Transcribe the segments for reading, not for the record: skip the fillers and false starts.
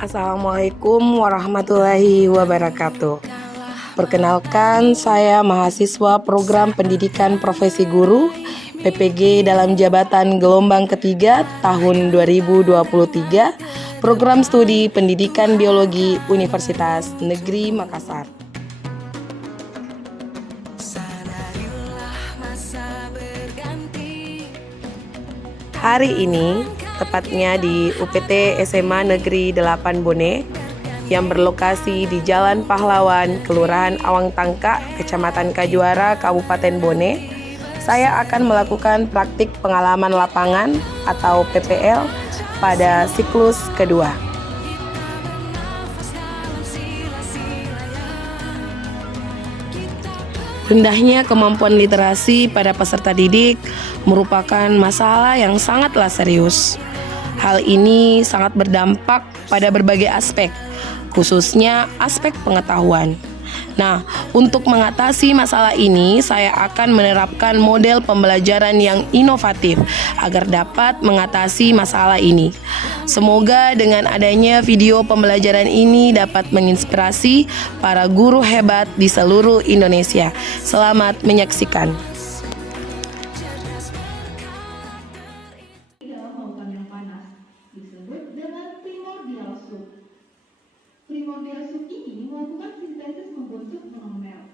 Assalamualaikum warahmatullahi wabarakatuh. Perkenalkan, saya mahasiswa Program Pendidikan Profesi Guru PPG dalam jabatan gelombang ketiga tahun 2023, Program Studi Pendidikan Biologi Universitas Negeri Makassar. Hari ini, tepatnya di UPT SMA Negeri 8 Bone, yang berlokasi di Jalan Pahlawan, Kelurahan Awang Tangka, Kecamatan Kajuara, Kabupaten Bone, saya akan melakukan praktik pengalaman lapangan atau PPL pada siklus kedua. Rendahnya kemampuan literasi pada peserta didik merupakan masalah yang sangatlah serius. Hal ini sangat berdampak pada berbagai aspek, khususnya aspek pengetahuan. Nah, untuk mengatasi masalah ini, saya akan menerapkan model pembelajaran yang inovatif agar dapat mengatasi masalah ini. Semoga dengan adanya video pembelajaran ini dapat menginspirasi para guru hebat di seluruh Indonesia. Selamat menyaksikan. Primordial soup ini melakukan sintesis membentuk monomer.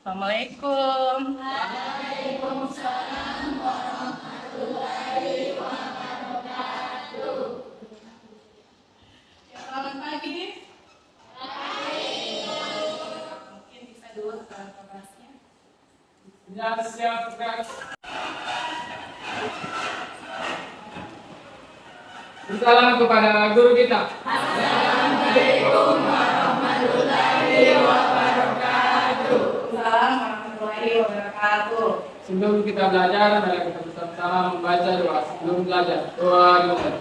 Assalamualaikum. Waalaikumsalam warahmatullahi wabarakatuh. Selamat pagi. Mungkin bisa dulu kelasnya. Siap. Salam kepada guru kita. Assalamualaikum warahmatullahi wabarakatuh. Assalamualaikum warahmatullahi wabarakatuh. Sebelum kita belajar, mari kita bersama-sama membaca doa sebelum belajar. Doa dimulai.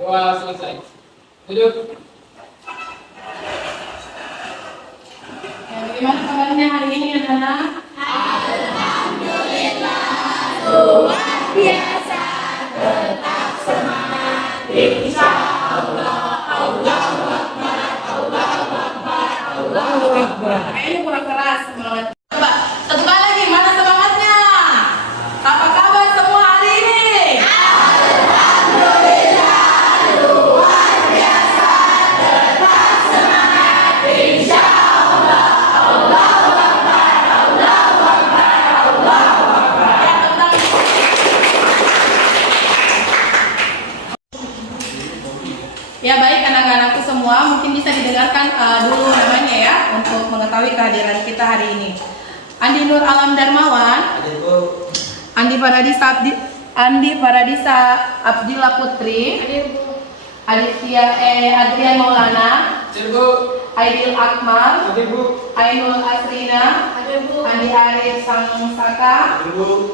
Doa selesai. Duduk. Ya, bagaimana kabarnya hari ini, anak-anak? Luar biasa, tetap semangat, insya Allah. Allahu Akbar, Allahu Akbar, Allahu Akbar. Kayaknya kurang keras semangat. Coba satu kali lagi, mana semangatnya? Apa kabar semua hari ini? Alhamdulillah, luar biasa, tetap semangat, insya Allah. Allahu Akbar, Allahu Akbar, Allahu Akbar. Ya, tentang ya, baik anak-anakku semua, mungkin bisa didengarkan dulu namanya ya untuk mengetahui kehadiran kita hari ini. Andi Nur Alam Darmawan, Andi Paradisa Abdillah Putri, Adrian Maulana, Aidil Akmal, Ainul Asrina, Andi Arif Sangsaka,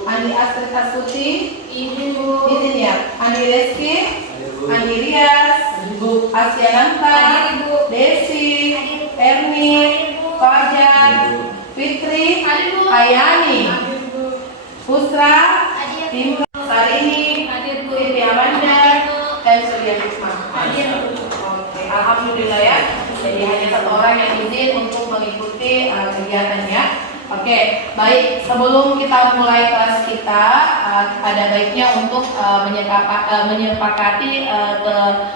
Andi Astrid Asuti, izin ya, Andi Reski, Andi Rias, Asyananta, Desi, Erni, Fajar, Fitri, Ayani, Pusra, Tim Sarini, Siti Amanda, dan Surya Risma. Oke, alhamdulillah ya. Jadi hanya satu orang yang izin untuk mengikuti kegiatannya. Oke, baik. Sebelum kita mulai kelas kita, ada baiknya untuk menyepakati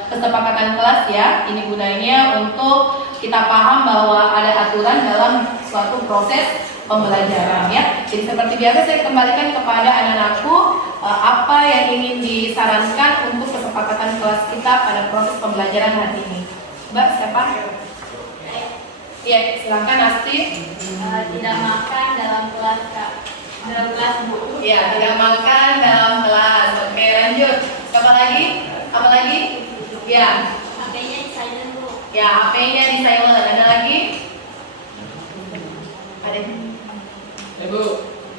kesepakatan kelas ya. Ini gunanya untuk kita paham bahwa ada aturan dalam suatu proses pembelajaran ya. Jadi seperti biasa saya kembalikan kepada anak-anakku apa yang ingin disarankan untuk kesepakatan kelas kita pada proses pembelajaran hari ini. Mbak, siapa? Iya, silakan Asti. Tidak makan dalam kelas, Kak. Dalam kelas, Bu. Ya, tidak makan dalam kelas. Oke, lanjut. Apa lagi? Apa lagi? Ya. HP-nya di silent, Bu. Ya, HP-nya di silent. Ada lagi? Ada. Ibu,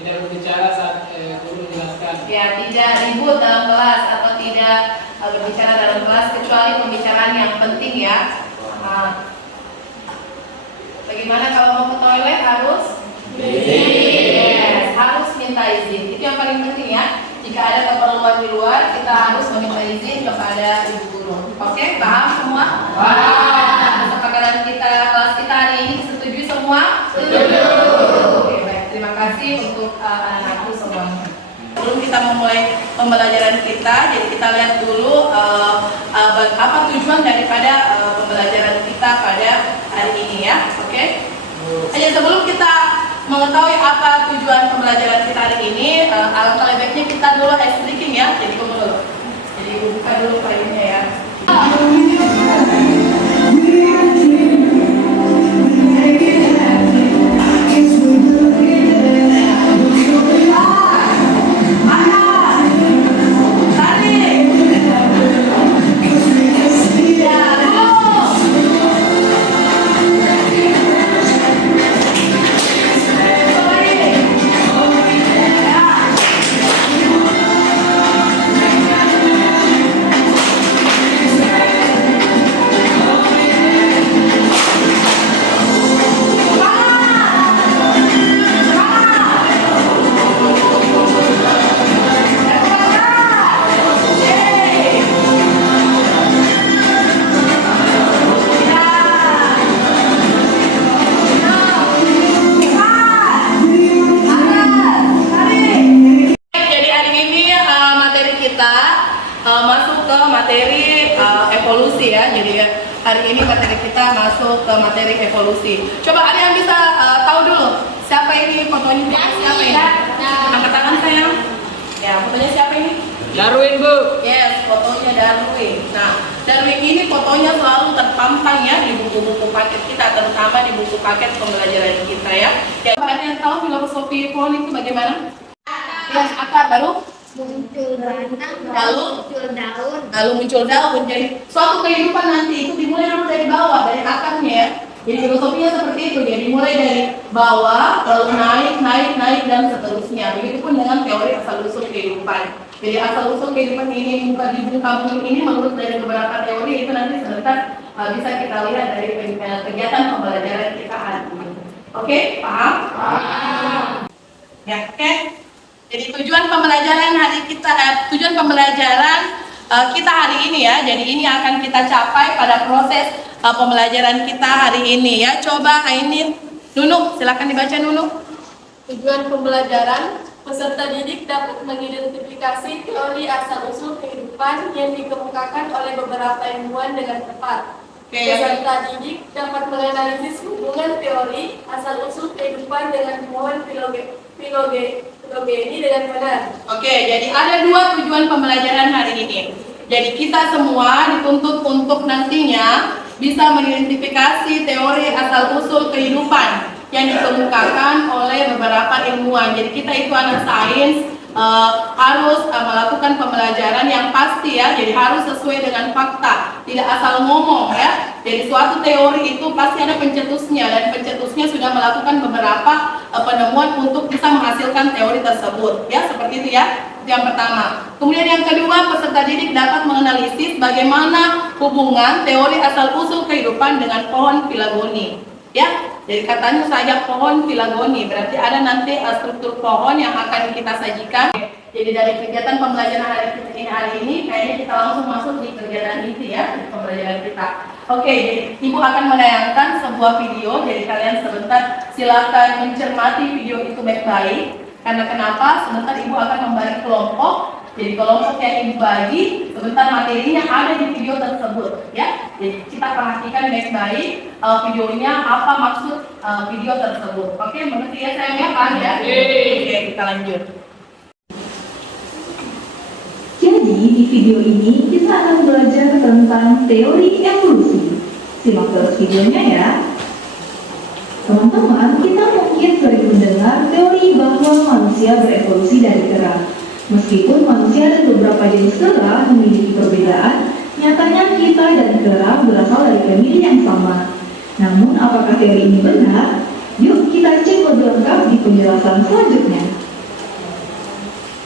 tidak berbicara saat guru menjelaskan. Ya, tidak ribut dalam kelas atau tidak berbicara dalam kelas kecuali pembicaraan yang penting ya. Bagaimana kalau mau ke toilet harus? Yes, harus minta izin. Itu yang paling Jika ada keperluan di luar, kita harus meminta izin kepada ibu guru. Oke, paham semua? Kesepakatan kita kelas kita hari ini disetujui semua? Setuju. Oke, baik. Terima kasih untuk anak-anakku semuanya. Sebelum kita memulai pembelajaran kita, jadi kita lihat dulu apa tujuan daripada pembelajaran kita pada hari ini ya. Oke? Hanya sebelum kita mengetahui apa tujuan pembelajaran kita hari ini, alangkah lebih baiknya kita dulu ice breaking ya. Jadi kamu dulu. Jadi buka dulu filenya ya. Masuk ke materi evolusi ya. Jadi hari ini materi kita masuk ke materi evolusi. Coba ada yang bisa tahu dulu siapa ini fotonya? Siapa ini? Angkat tangan sayang. Ya, fotonya siapa ini? Darwin, Bu. Yes, fotonya Darwin. Nah, Darwin ini fotonya selalu terpampang ya di buku-buku paket kita, terutama di buku paket pembelajaran kita ya. Ada yang tahu filosofi pohon itu bagaimana? Yang akar baru muncul batang, lalu muncul daun. muncul daun. Jadi suatu kehidupan nanti itu dimulai dulu dari bawah, dari akarnya ya. Jadi filosofinya seperti itu, jadi mulai dari bawah lalu naik dan seterusnya. Begitupun dengan teori asal usul kehidupan. Jadi asal usul kehidupan ini bukan di muka bumi ini menurut dari beberapa teori itu nanti sebentar bisa kita lihat dari kegiatan pembelajaran kita hari ini. Oke, paham? Ya, oke. Jadi tujuan pembelajaran kita hari ini ya. Jadi ini akan kita capai pada proses pembelajaran kita hari ini ya. Coba ini Nunuk, silakan dibaca Nunuk. Tujuan pembelajaran, peserta didik dapat mengidentifikasi teori asal-usul kehidupan yang dikemukakan oleh beberapa ilmuwan dengan tepat. Peserta didik dapat menganalisis hubungan teori asal-usul kehidupan dengan ilmuwan filogeni dengan benar. Oke, jadi ada dua tujuan pembelajaran hari ini. Jadi kita semua dituntut untuk nantinya bisa mengidentifikasi teori asal-usul kehidupan yang dikemukakan oleh beberapa ilmuwan. Jadi kita itu anak sains harus melakukan pembelajaran yang pasti ya. Jadi harus sesuai dengan fakta, tidak asal ngomong ya. Jadi suatu teori itu pasti ada pencetusnya dan pencetusnya sudah melakukan beberapa penemuan untuk bisa menghasilkan teori tersebut ya. Seperti itu ya. Itu yang pertama. Kemudian yang kedua, peserta didik dapat menganalisis bagaimana hubungan teori asal-usul kehidupan dengan pohon filagoni. Ya, jadi katanya saja pohon filagoni, berarti ada nanti struktur pohon yang akan kita sajikan. Jadi dari kegiatan pembelajaran hari ini, kayaknya kita langsung masuk di kegiatan inti ya, di pembelajaran kita. Oke, jadi Ibu akan menayangkan sebuah video, jadi kalian sebentar silakan mencermati video itu baik-baik. Karena kenapa? Sebentar Ibu akan membagi kelompok. Jadi kelompok yang Ibu bagi, sebentar materinya ada di video tersebut ya. Jadi kita perhatikan baik-baik videonya, apa maksud video tersebut. Oke, mengerti ya sayang ya, paham ya? Oke, kita lanjut. Jadi di video ini kita akan belajar tentang teori evolusi. Simak terus videonya ya. Teman-teman, kita mungkin sering mendengar teori bahwa manusia berevolusi dari kera. Meskipun manusia dan beberapa jenis kera memiliki perbedaan, nyatanya kita dan kera berasal dari famili yang sama. Namun, apakah teori ini benar? Yuk kita cek lebih lengkap di penjelasan selanjutnya.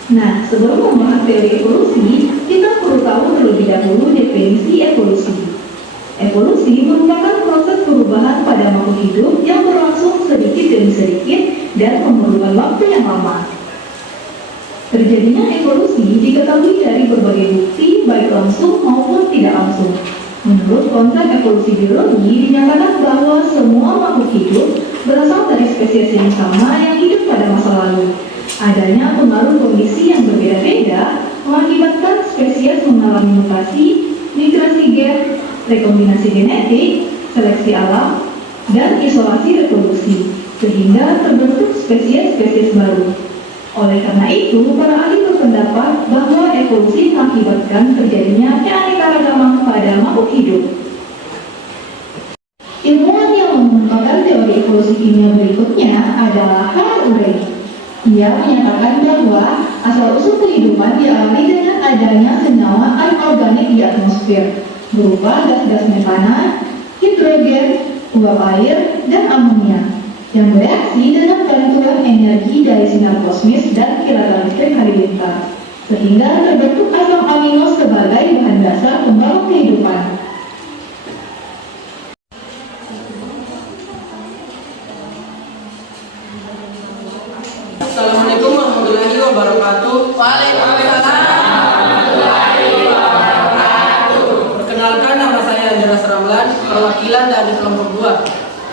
Nah, sebelum membahas teori evolusi, kita perlu tahu terlebih dahulu definisi evolusi. Evolusi merupakan proses perubahan pada makhluk hidup yang berlangsung sedikit demi sedikit dan memerlukan waktu yang lama. Terjadinya evolusi diketahui dari berbagai bukti baik langsung maupun tidak langsung. Menurut konsep evolusi biologi dinyatakan bahwa semua makhluk hidup berasal dari spesies yang sama yang hidup pada masa lalu. Adanya pengaruh kondisi yang berbeda-beda mengakibatkan spesies mengalami mutasi, migrasi gen, rekombinasi genetik, seleksi alam, dan isolasi reproduksi, sehingga terbentuk spesies-spesies baru. Oleh karena itu, para ahli berpendapat bahwa evolusi mengakibatkan terjadinya keanekaragaman pada makhluk hidup. Ilmuwan yang mengembangkan teori evolusi kimia berikutnya adalah Hal Urey. Ia menyatakan bahwa asal-usul kehidupan dialami dengan adanya senyawa anorganik di atmosfer, berupa gas-gas metana, hidrogen, uap air, dan amonia, yang bereaksi dengan bantuan energi dari sinar kosmis dan kilatan listrik halilintar, sehingga terbentuk asam amino sebagai bahan dasar pembangun kehidupan. Assalamualaikum warahmatullahi wabarakatuh. Waalaikumsalam. Perkenalkan, nama saya Andreas Ramlan, perwakilan dari kelompok 2.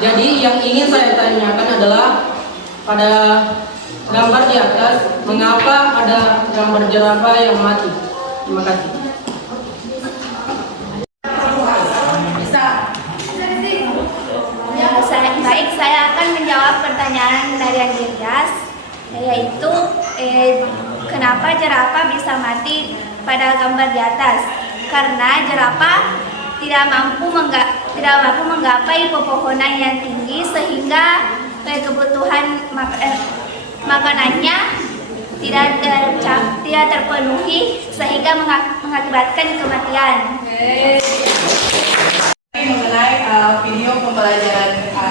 Jadi yang ingin saya tanyakan adalah pada gambar di atas, mengapa ada gambar jerapah yang mati? Terima kasih. Baik, saya akan menjawab pertanyaan dari Andreas, yaitu kenapa jerapah bisa mati pada gambar di atas? Karena jerapah tidak mampu menggapai pepohonan yang tinggi, sehingga kebutuhan makanannya tidak terpenuhi, sehingga mengakibatkan kematian. Mengenai video pembelajaran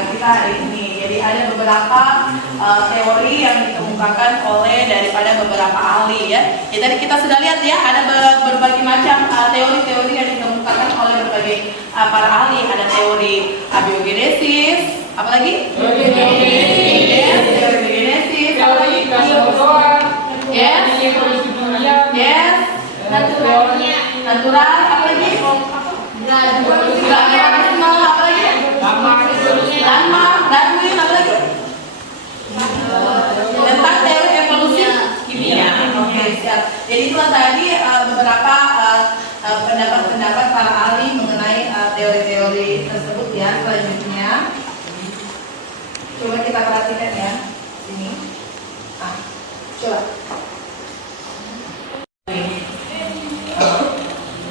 kita hari ini. Jadi ada beberapa teori yang dikemukakan oleh daripada beberapa ahli ya. Ya tadi kita sudah lihat ya, ada berbagai macam teori-teori yang dikemukakan oleh berbagai para ahli. Ada teori abiogenesis, apa lagi? Teori yes, natural, apa lagi? Gradualisme, apa lagi? Darwin, apa lagi? Tentang teori evolusi kimia. Oke, siap. Jadi itulah tadi beberapa pendapat para ahli mengenai teori-teori tersebut ya. Selanjutnya, coba kita perhatikan ya. Sini. Coba.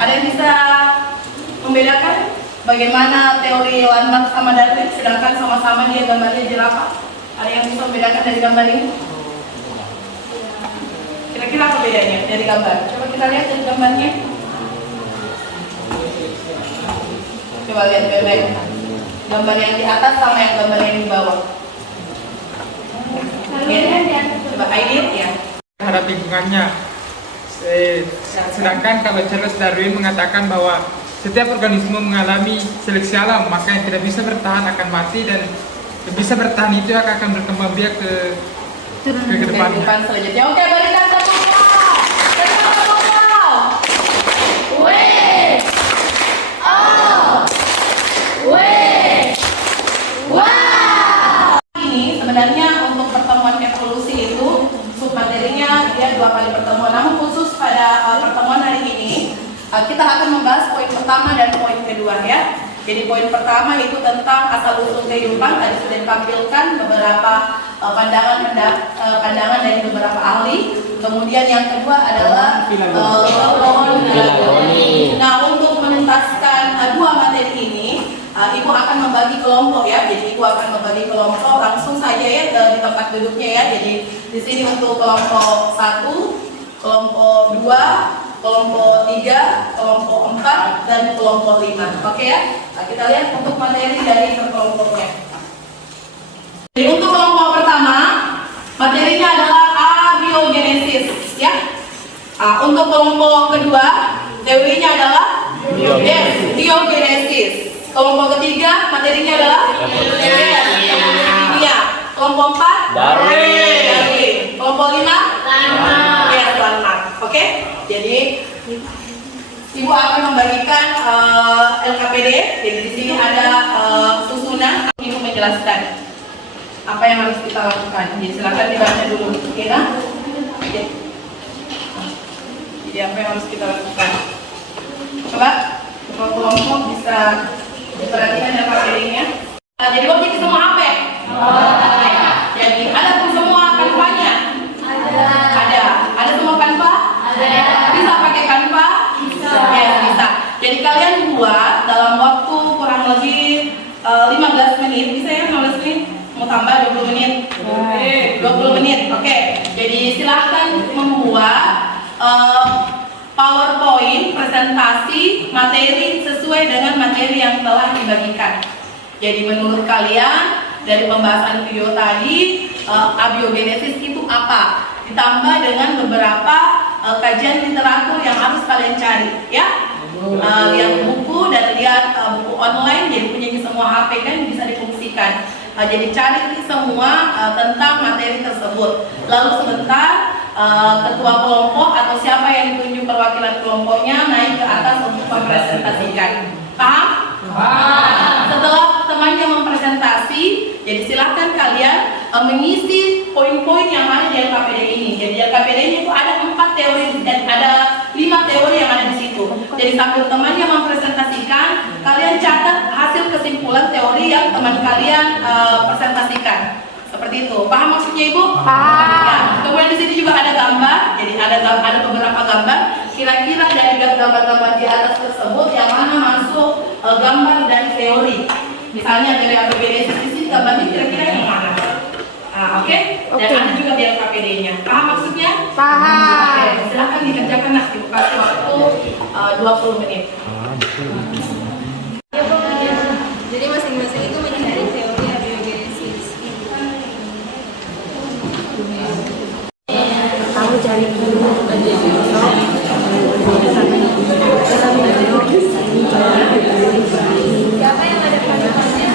Ada yang bisa membedakan bagaimana teori Landmark sama Darwin, sedangkan sama-sama dia gambarnya jerapah? Ada yang bisa membedakan dari gambar ini? Kira-kira apa bedanya dari gambar? Coba kita lihat dari gambarnya. Coba lihat baik-baik. Gambar yang di atas sama yang gambar yang di bawah. Coba Aidit ya. Terhadap lingkungannya. Sedangkan kalau Charles Darwin mengatakan bahwa setiap organisme mengalami seleksi alam, maka yang tidak bisa bertahan akan mati, dan yang bisa bertahan itu akan berkembang biak ke depannya. Depan selanjutnya. Oke, berikan tepuk tangan. Berikan tepuk tangan. Ini sebenarnya untuk pertemuan evolusi itu submaterinya dia 2 kali pertemuan. Namun khusus pada pertemuan hari ini kita akan membahas poin pertama dan poin kedua ya. Jadi poin pertama itu tentang asal-usul kehidupan. Tadi sudah ditampilkan beberapa pandangan dari beberapa ahli. Kemudian yang kedua adalah Nah, untuk menuntaskan dua materi ini, Ibu akan membagi kelompok ya. Jadi Ibu akan membagi kelompok langsung saja ya di tempat duduknya ya. Jadi di sini untuk kelompok 1, kelompok 2, kelompok 3, kelompok 4, dan kelompok 5. Oke ya? Nah, kita lihat untuk materi dari per kelompoknya. Jadi untuk kelompok pertama, materinya adalah abiogenesis ya. Untuk kelompok kedua, teorinya adalah biogenesis. Kelompok ketiga, materinya adalah kimia. Kelompok 4, Darwin. Kelompok 5, Oke, jadi Ibu akan membagikan LKPD. Jadi di sini ada susunan. Ibu menjelaskan apa yang harus kita lakukan. Jadi silakan dibaca dulu, oke kan? Jadi apa yang harus kita lakukan? Coba kelompok bisa diperhatikan LKPD-nya. Jadi objek semua apa? Jadi ada pun semua kanvanya? Ada. Ada semua kanva? Bisa pakai kanva? Ya, bisa. Jadi kalian buat dalam waktu kurang lebih 15 menit. Bisa ya 15 menit? Mau tambah 20 menit? 20 menit, oke. Jadi silahkan membuat PowerPoint presentasi materi sesuai dengan materi yang telah dibagikan. Jadi menurut kalian dari pembahasan video tadi abiogenesis itu apa? Ditambah dengan beberapa kajian literatur yang harus kalian cari, ya. Lihat buku dan lihat buku online, jadi punya semua HP kan bisa difungsikan. Jadi cari semua tentang materi tersebut. Lalu sebentar ketua kelompok atau siapa yang ditunjuk perwakilan kelompoknya naik ke atas untuk mempresentasikan. Paham? Setelah temannya mempresentasi, jadi silahkan kalian mengisi poin-poin yang ada di LKPD ini. Jadi LKPD ini itu ada 4 teori dan ada 5 teori yang ada di situ. Jadi sambil temannya mempresentasikan, kalian catat hasil kesimpulan teori yang teman kalian presentasikan. Seperti itu. Paham maksudnya Ibu? Paham. Ya. Kemudian di sini juga ada gambar. Jadi ada beberapa gambar. Kira-kira dari gambar-gambar di atas tersebut yang mana masuk gambar dari teori. Misalnya dari abiogenesis di sini gambarnya kira-kira yang mana? Oke. Dan ada juga di LKPD-nya. Paham maksudnya? Paham. Oke. Silahkan dikerjakan nanti. Kasih waktu 20 menit. Jadi masing-masing itu mencari teori abiogenesis. Kamu cari dulu. Siapa yang ada pandangannya?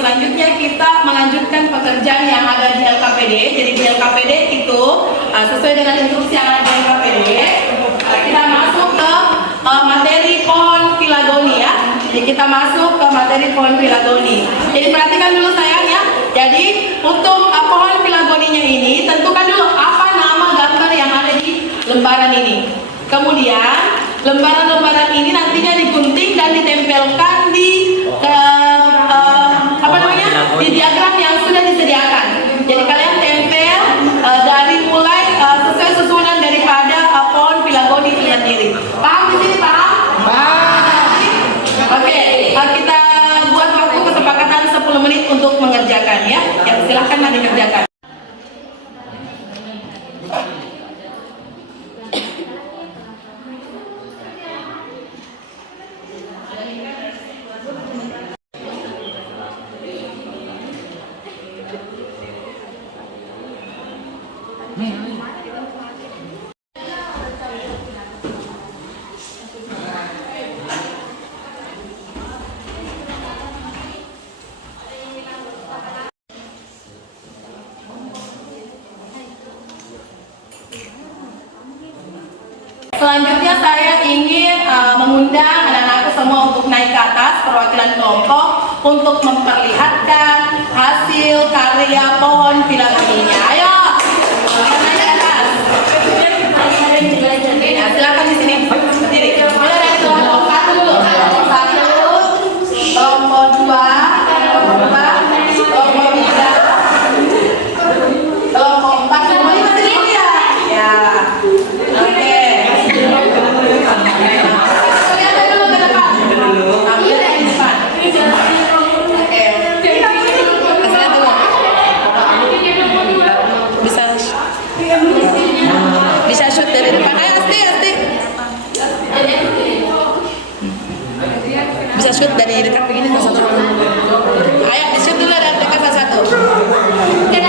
Selanjutnya kita melanjutkan pekerjaan yang ada di LKPD. Jadi di LKPD itu sesuai dengan instruksi yang ada di LKPD, kita masuk ke materi pohon filagoni ya. Jadi kita masuk ke materi pohon pelargoni. Jadi perhatikan dulu sayang ya. Jadi untuk pohon pelargoninya ini tentukan dulu apa nama gambar yang ada di lembaran ini. Kemudian lembaran-lembaran ini nantinya digunting dan ditempelkan di di diagram yang sudah disediakan. Jadi kalian tempel dari mulai sesuai susunan daripada pohon pelargoni itu sendiri. Paham di sini, paham? Oke, kita buat waktu kesepakatan 10 menit untuk mengerjakan ya. Ya, silahkan nanti kerjakan. Selanjutnya saya ingin mengundang anak-anakku semua untuk naik ke atas perwakilan kelompok untuk memperlihatkan hasil karya pohon pelargoninya. Ayo, naik ke atas. Ya, silakan di sini berdiri. Mulai dari kelompok 1 dulu. Kelompok 1, kelompok 2, kelompok 3, kelompok 4, kelompok 5 sini ya. Ya, oke. Kelihatan dulu ke depan. Ambil dari depan. Oke. Hasilnya dulu. Bisa shoot dari depan. Ayo, Asti. Bisa shoot dari dekat begini ke satu. Ayo, di shoot dulu dari dekat ke satu. Ya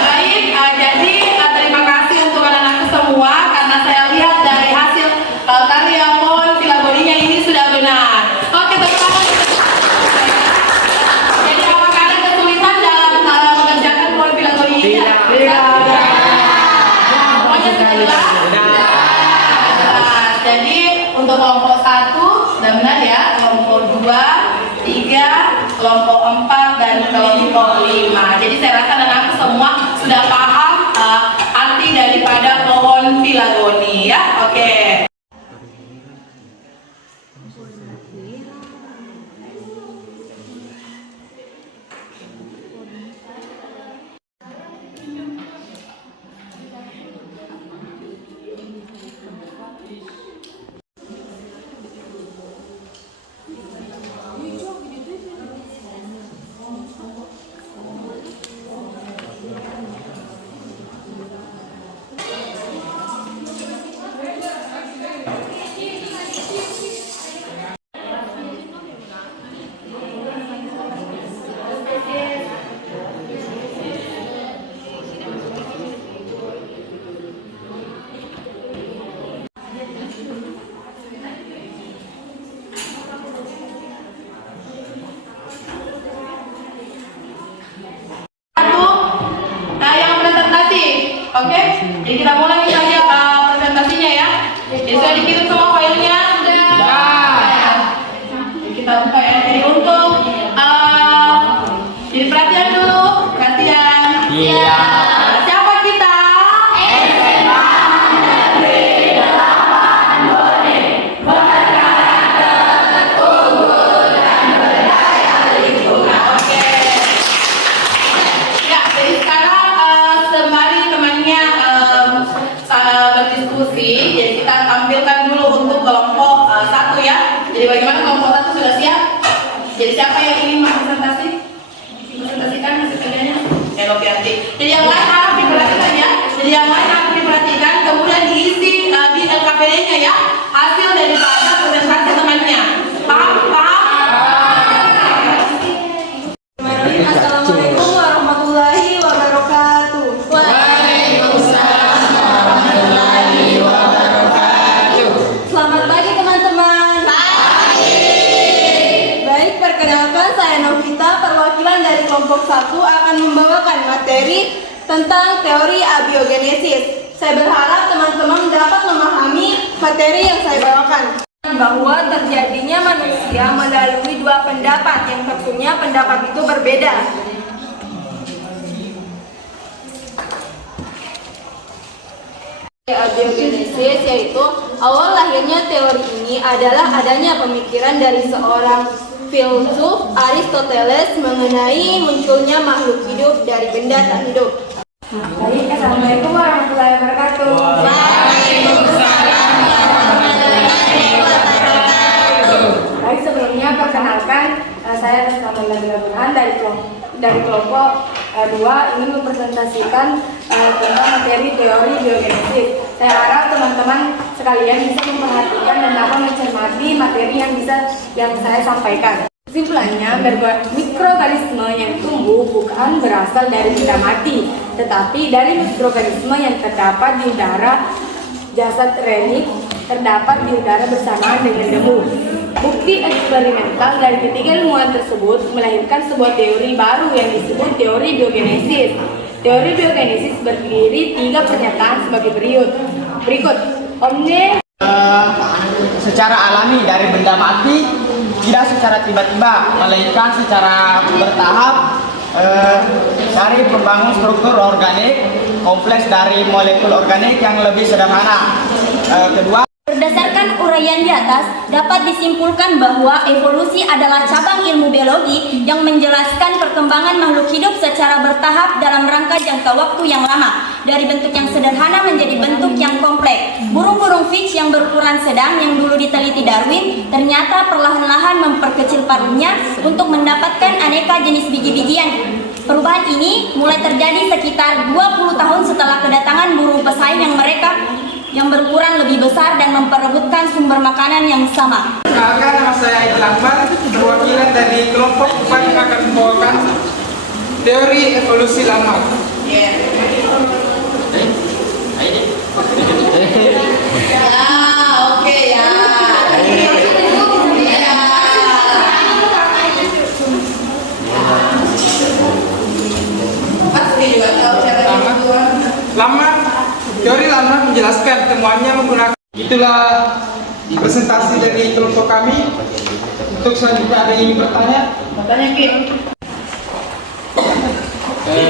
baik, jadi terima kasih untuk anak-anakku semua karena saya lihat dari hasil karya pohon pelargoninya ini sudah benar. Oke, tepuk tangan. Jadi apakah ada kesulitan dalam mengerjakan pohon pelargoni ini? Tidak. Semuanya sudah jelas? Jelas. Jadi untuk kelompok 1 sudah benar ya, kelompok 2, 3, kelompok 4 dan kelompok 5. Jadi saya rasa anak-anak semua sudah paham arti daripada pohon pelargoni ya. Oke. Oke, jadi kita mulai saja presentasinya ya. Jadi sudah dikirim semua filenya? Sudah. Kita buka ya. Jadi untuk jadi perhatian dulu, perhatian. Iya. Siapa kita? SMA Negeri 8 Bone. Berkarakter terunggul dan berdaya lingkungan. Oke. Ya, jadi sekarang sembari temannya berdiskusi, jadi kita tampilkan dulu untuk kelompok 1 ya. Jadi bagaimana kelompok 1 sudah siap? Jadi siapa yang ingin presentasi? Presentasikan hasil kerjanya? Ya, Novianti. Jadi yang lain harap diperhatikan ya. Jadi yang lain harap diperhatikan, kemudian diisi di LKPD-nya ya. Hasil daripada presentasi temannya. Paham? Assalamualaikum warahmatullahi wabarakatuh. Waalaikumsalam warahmatullahi wabarakatuh. Selamat pagi teman-teman. Baik, perkenalkan saya Novita, perwakilan dari kelompok 1 akan membawakan materi tentang teori abiogenesis. Saya berharap teman-teman dapat memahami materi yang saya bawakan. Bahwa terjadinya manusia melalui dua pendapat yang tentunya pendapat itu berbeda. Abiogenesis yaitu awal lahirnya teori ini adalah adanya pemikiran dari seorang filsuf Aristoteles mengenai munculnya makhluk hidup dari benda tak hidup. Baik, Assalamualaikum warahmatullahi wabarakatuh. Waalaikumsalam warahmatullahi wabarakatuh. Baik, sebelumnya perkenalkan saya Rizka Burhan dari kelompok 2 ingin mempresentasikan tentang materi teori biogenesis. Saya harap teman-teman sekalian bisa memperhatikan dan dapat mencermati materi yang saya sampaikan. Kesimpulannya, mikroorganisme yang tumbuh bukan berasal dari benda mati, tetapi dari mikroorganisme yang terdapat di udara. Jasad relik terdapat di udara bersamaan dengan debu. Bukti eksperimental dari ketiga ilmuwan tersebut melahirkan sebuah teori baru yang disebut teori biogenesis. Teori biogenesis berdiri 3 pernyataan sebagai berikut. Secara alami dari benda mati, tidak secara tiba-tiba, melainkan secara bertahap dari pembangun struktur organik kompleks dari molekul organik yang lebih sederhana. Kedua, berdasarkan uraian di atas, dapat disimpulkan bahwa evolusi adalah cabang ilmu biologi yang menjelaskan perkembangan makhluk hidup secara bertahap dalam rangka jangka waktu yang lama, dari bentuk yang sederhana menjadi bentuk yang kompleks. Burung-burung finch yang berukuran sedang yang dulu diteliti Darwin, ternyata perlahan-lahan memperkecil paruhnya untuk mendapatkan aneka jenis biji-bijian. Perubahan ini mulai terjadi sekitar 20 tahun setelah kedatangan burung pesaing yang berukuran lebih besar dan memperebutkan sumber makanan yang sama. Perkenalkan, nama saya Aidil Akbar, perwakilan dari kelompok 4 yang akan membawakan teori evolusi lama. Oke ya. Teori lama menjelaskan temuannya menggunakan. Itulah presentasi dari kelompok kami. Untuk selanjutnya ada yang ingin bertanya? Ki.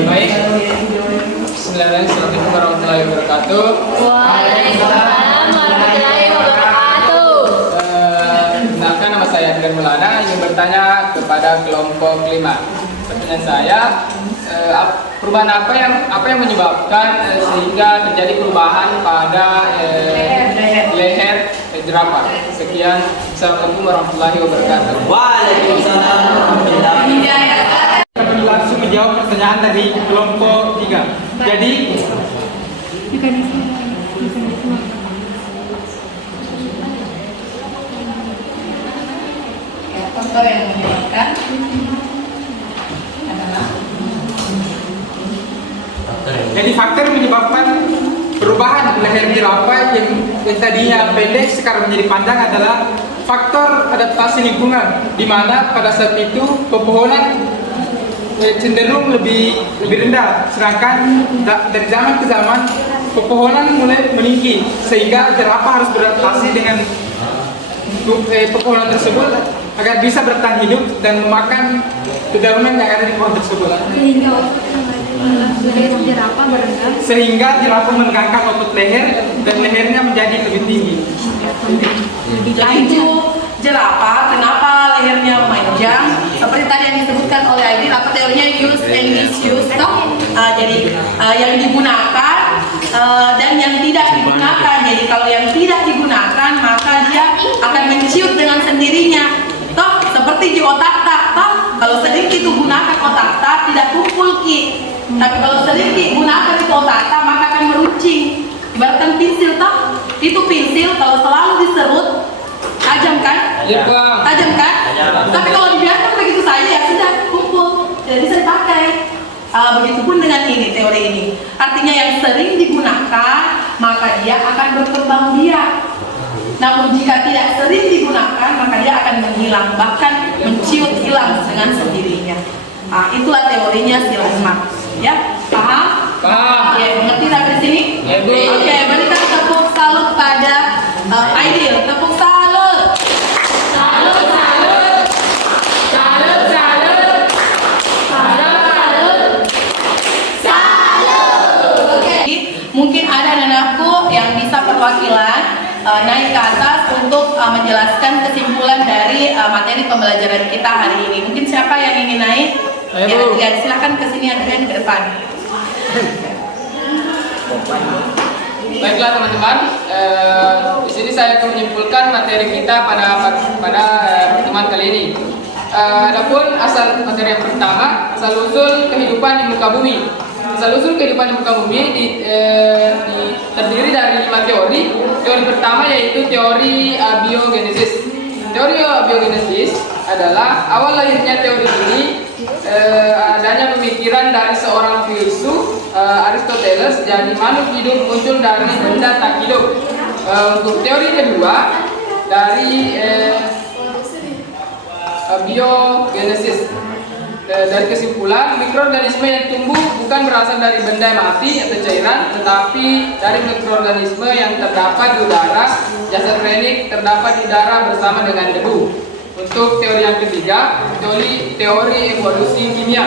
baik. Bismillahirrahmanirrahim. Warahmatullahi wabarakatuh. Waalaikumsalam warahmatullahi wabarakatuh. Kenalkan, nama saya Adrian Mulana, ingin bertanya kepada kelompok 5. Pertanyaan saya, perubahan apa yang menyebabkan sehingga terjadi perubahan pada leher jerapah? Sekian, assalamualaikum warahmatullahi wabarakatuh. Waalaikumsalam warahmatullahi wabarakatuh. Kami langsung menjawab pertanyaan dari kelompok 3. Jadi, faktor yang menyebabkan faktor menyebabkan perubahan leher jerapah yang tadinya pendek sekarang menjadi panjang adalah faktor adaptasi lingkungan, di mana pada saat itu pepohonan cenderung lebih rendah, sedangkan dari zaman ke zaman pepohonan mulai meninggi, sehingga jerapah harus beradaptasi dengan pepohonan tersebut agar bisa bertahan hidup dan memakan dedaunan yang ada di pohon tersebut. Sehingga jerapah menegangkan otot leher dan lehernya menjadi lebih tinggi. Jadi itu jerapah, kenapa lehernya panjang? Seperti tadi yang disebutkan oleh Aidil, apa teorinya use and misuse, toh? Jadi yang digunakan dan yang tidak digunakan. Jadi kalau yang tidak digunakan maka dia akan menciut dengan sendirinya. Toh seperti di otak tak, toh kalau sedikit itu gunakan otak tak tidak kumpul ki. Tapi kalau sedikit gunakan itu otak tak maka akan meruncing. Ibaratkan pensil toh, itu pensil kalau selalu diserut tajam kan? Iya, Bang. Tajam kan? Tapi kalau dibiarkan begitu saja ya sudah kumpul, tidak bisa dipakai. Begitupun dengan ini, teori ini. Artinya yang sering digunakan maka dia akan berkembang biak. Namun jika tidak sering digunakan maka dia akan menghilang, bahkan menciut hilang dengan sendirinya. Itulah teorinya si Landmark. Ya, paham? Paham. Ya, mengerti sampai sini? Ya, Bu. Oke, berikan tepuk salut pada Aidil. Tepuk salut. Salut, salut. Salut, salut. Salut, salut. Salut. Oke, mungkin ada anakku yang bisa perwakilan naik ke atas untuk menjelaskan kesimpulan dari materi pembelajaran kita hari ini. Mungkin siapa yang ingin naik? Ayo, Ya, Bu. Adrian, silakan ke sini Adrian, ke depan. Baiklah teman-teman, di sini saya akan menyimpulkan materi kita pada pertemuan kali ini. Adapun asal materi yang pertama, asal usul kehidupan di muka bumi. Asal usul kehidupan di muka bumi terdiri dari 5 teori. Teori pertama yaitu teori abiogenesis. Teori abiogenesis adalah awal lahirnya teori ini adanya pemikiran dari seorang filsuf Aristoteles, jadi makhluk hidup muncul dari benda tak hidup. Untuk teori kedua dari biogenesis, dari kesimpulan mikroorganisme yang tumbuh bukan berasal dari benda mati atau cairan, tetapi dari mikroorganisme yang terdapat di udara. Jasad organik terdapat di udara bersama dengan debu. Untuk teori yang ketiga, teori evolusi kimia.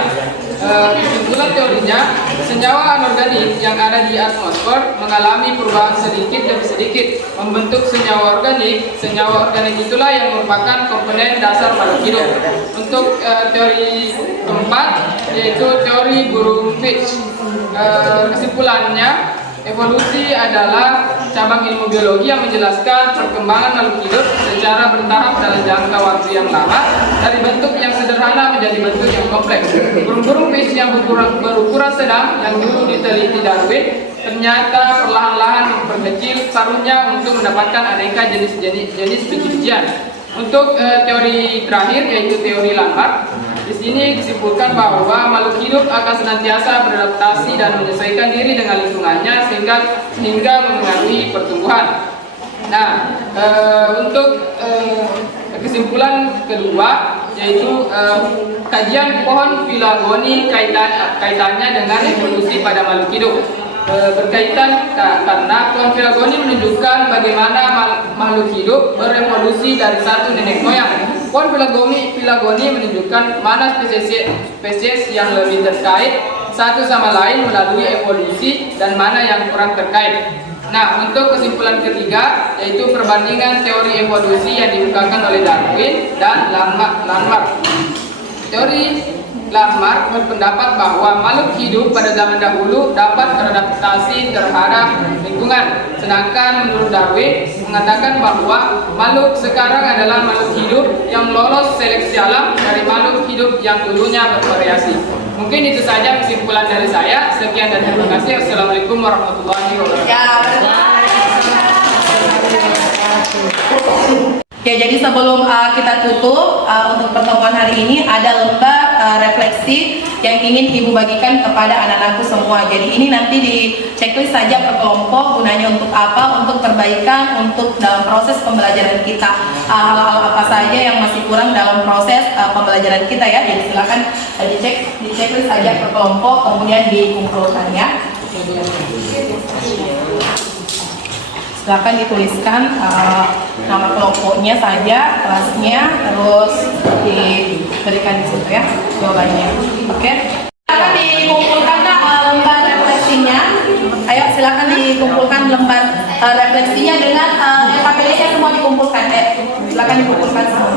Kesimpulan teorinya, senyawa anorganik yang ada di atmosfer mengalami perubahan sedikit demi sedikit membentuk senyawa organik. Senyawa organik itulah yang merupakan komponen dasar makhluk hidup. Untuk teori keempat, yaitu teori burung Fitch. Kesimpulannya, evolusi adalah cabang ilmu biologi yang menjelaskan perkembangan makhluk hidup secara bertahap dalam jangka waktu yang lama, dari bentuk yang sederhana menjadi bentuk yang kompleks. Burung-burung Fitch yang berukuran sedang yang dulu diteliti Darwin ternyata perlahan-lahan memperkecil sarungnya untuk mendapatkan aneka jenis biji-bijian. Untuk teori terakhir yaitu teori Landmark. Di sini disimpulkan bahwa makhluk hidup akan senantiasa beradaptasi dan menyesuaikan diri dengan lingkungannya sehingga memengaruhi pertumbuhan. Nah, untuk kesimpulan kedua yaitu kajian pohon filagoni kaitannya dengan evolusi pada makhluk hidup. Berkaitan karena pohon filagoni menunjukkan bagaimana makhluk hidup berevolusi dari satu nenek moyang. Pohon filagoni menunjukkan mana spesies yang lebih terkait satu sama lain melalui evolusi dan mana yang kurang terkait. Nah, untuk kesimpulan ketiga yaitu perbandingan teori evolusi yang dikemukakan oleh Darwin dan Landmark. Teori Landmark berpendapat bahwa makhluk hidup pada zaman dahulu dapat beradaptasi terhadap lingkungan. Sedangkan menurut Darwin mengatakan bahwa makhluk sekarang adalah makhluk hidup yang lolos seleksi alam dari makhluk hidup yang dulunya bervariasi. Mungkin itu saja kesimpulan dari saya. Sekian dan terima kasih. Assalamualaikum warahmatullahi wabarakatuh. Ya, jadi sebelum kita tutup untuk pertemuan hari ini ada lembar refleksi yang ingin Ibu bagikan kepada anak-anakku semua. Jadi ini nanti di checklist saja per kelompok, gunanya untuk apa? Untuk perbaikan, untuk dalam proses pembelajaran kita. Hal-hal apa saja yang masih kurang dalam proses pembelajaran kita ya. Jadi silakan di checklist saja per kelompok, kemudian dikumpulkan ya. Silakan dituliskan nama kelompoknya saja, kelasnya, terus diberikan di situ ya jawabannya. Oke. Silakan dikumpulkan lembar refleksinya. Ayo silakan dikumpulkan lembar refleksinya dengan LKPD-nya semua dikumpulkan. Silakan dikumpulkan semua.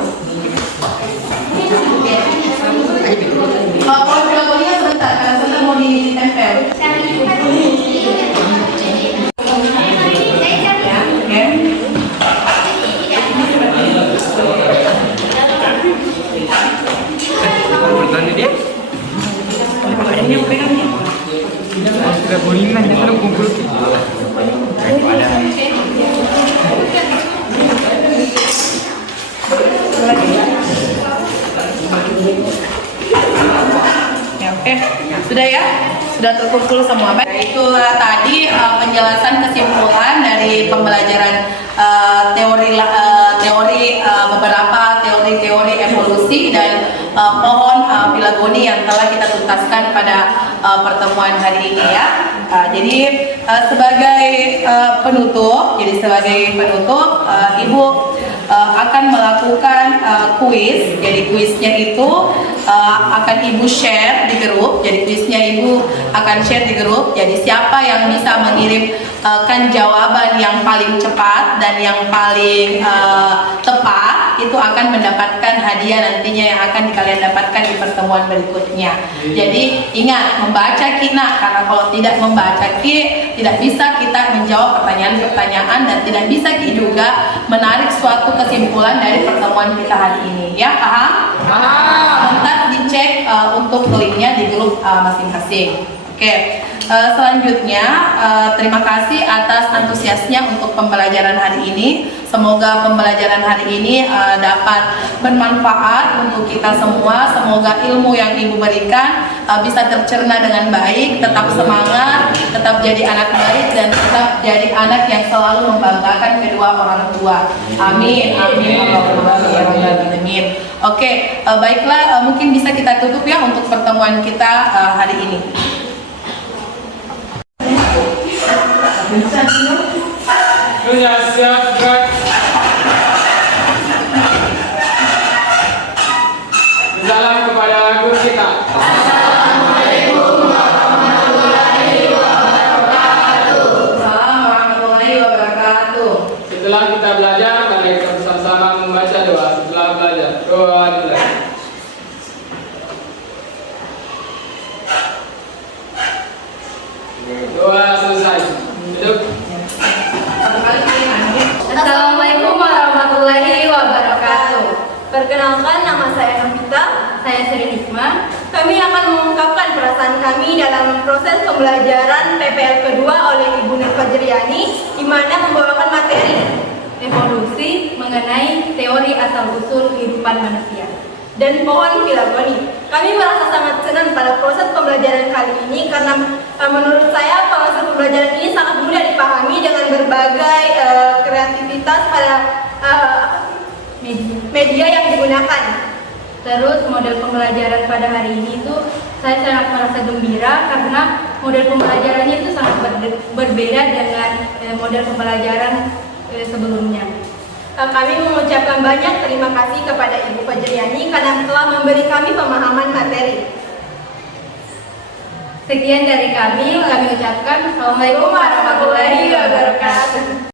Kalau filagoninya sebentar, karena sebentar mau ditempel. Sudah ya? Sudah terkumpul semua. Itulah tadi penjelasan kesimpulan dari pembelajaran beberapa teori-teori evolusi dan pohon filagoni yang telah kita tuntaskan pada pertemuan hari ini ya. Jadi sebagai penutup, Ibu akan melakukan kuis. Jadi kuisnya itu akan Ibu share di grup. Jadi kuisnya Ibu akan share di grup. Jadi siapa yang bisa mengirimkan jawaban yang paling cepat dan yang paling tepat itu akan mendapatkan hadiah nantinya yang akan kalian dapatkan di pertemuan berikutnya. Jadi ingat, membaca kina, karena kalau tidak membaca ki tidak bisa kita menjawab pertanyaan-pertanyaan dan tidak bisa ki juga menarik suatu kesimpulan dari pertemuan kita hari ini. Ya, paham? Paham. Sebentar dicek untuk linknya di grup masing-masing. Oke. Selanjutnya terima kasih atas antusiasnya untuk pembelajaran hari ini. Semoga pembelajaran hari ini dapat bermanfaat untuk kita semua. Semoga ilmu yang Ibu berikan bisa tercerna dengan baik, tetap semangat, tetap jadi anak baik dan tetap jadi anak yang selalu membanggakan kedua orang tua. Amin. Amin. Amin. Oke, baiklah, mungkin bisa kita tutup ya untuk pertemuan kita hari ini. Sudah siap, gerak. Salam kepada guru kita. Assalamualaikum warahmatullahi wabarakatuh. Salam warahmatullahi wabarakatuh. Setelah kita belajar, mari kita bersama-sama membaca doa. Setelah belajar, doa dimulai. Doa selesai. Duduk. Assalamualaikum warahmatullahi wabarakatuh. Perkenalkan, nama saya Novita. Saya Sri Hikmah. Kami akan mengungkapkan perasaan kami dalam proses pembelajaran PPL kedua oleh Ibu Nur Fajriani, di mana membawakan materi evolusi mengenai teori asal-usul kehidupan manusia dan pohon filagoni. Kami merasa sangat senang pada proses pembelajaran kali ini karena menurut saya proses pembelajaran ini sangat mudah dipahami dengan berbagai kreativitas pada media yang digunakan. Terus model pembelajaran pada hari ini itu saya sangat merasa gembira karena model pembelajarannya itu sangat berbeda dengan model pembelajaran sebelumnya. Kami mengucapkan banyak terima kasih kepada Ibu Fajriani karena telah memberi kami pemahaman materi. Sekian dari kami ucapkan Assalamualaikum warahmatullahi wabarakatuh.